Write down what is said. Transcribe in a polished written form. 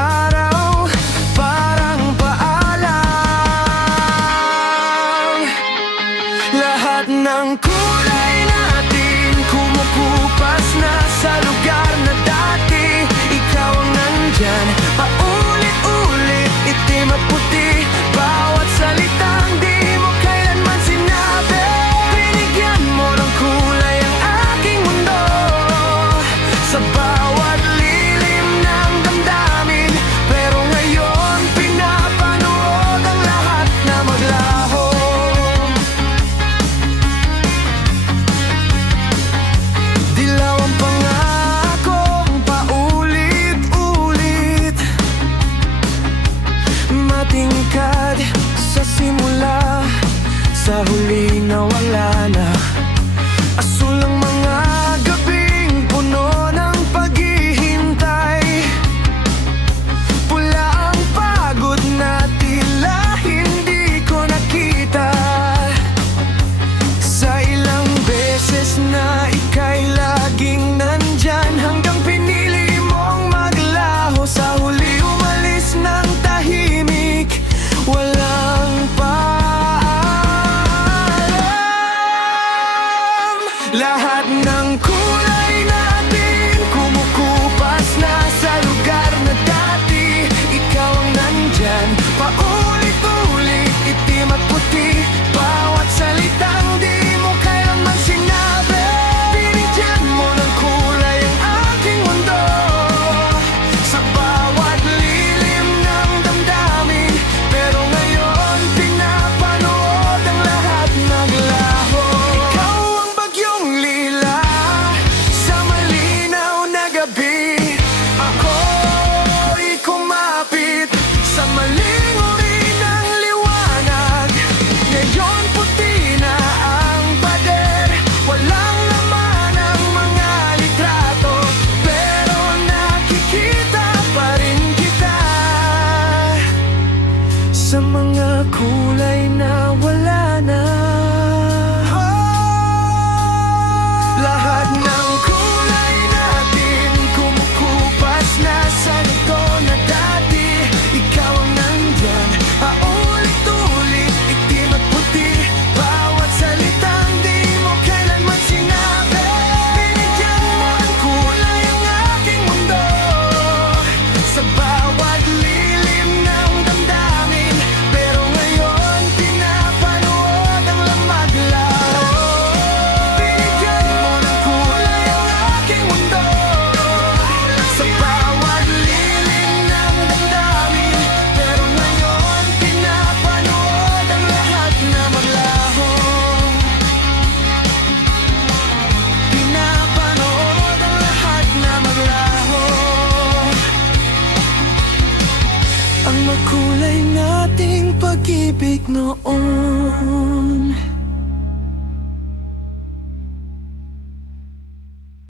araw parang paalam. Lahat ng kulay natin kumukupas na sa lugar na dati. Ikaw ang nandyan, paulit-ulit, itim at puti. Bawat salitang di mo kailanman sinabi. Binigyan mo ng kulay ang aking mundo. Sa bawat lilim ng damdamin. Pero ngayon pinapanood ang lahat na maglaho. Dilaw ang pangakong paulit-ulit. Matingkad sa simula, sa huli na wala na. Asul ang mga gabing puno ng paghihintay. Pula ang pagod na tila hindi ko nakita. Sa ilang beses na ika'y laging nandyan, hanggang pinili mong maglaho. Sa huli umalis ng tahimik, walang paalam. Lahat ng kulay natin kumukupas na sa lugar na dati. Ikaw ang nandyan, paulit-ulit, itim at puti. Bawat salitang di mo kailanman sinabi. Binigyan mo ng kulay ang aking mundo. Sa bawat lilim ng damdamin. Pero ngayon pinapanood ang lahat naglaho. Ikaw ang bagyong lila sa malinaw na gabi. Ako'y kumapit sa maling uri ng liwanag. Ngayon puti na ang pader, walang laman ang mga litrato. Pero nakikita pa rin kita sa mga kulay na wala na. Lahat ng kulay natin kumukupas na sa luto na dati. Ikaw ang nandyan, paulit-ulit, itim at puti. Bawat salitang di mo kailanman sinabi. Binigyan mo ng kulay ang aking mundo. Sa bawat lilim ng damdamin. Pero ngayon pinapanood ang lamaglaho. Binigyan mo ng kulay ang aking mundo. Sa bawat lilim ng damdamin. Pero ngayon pinapanood ang lahat na maglaho. Pinapanood ang lahat na maglaho. Ang makulay nating pag-ibig noon.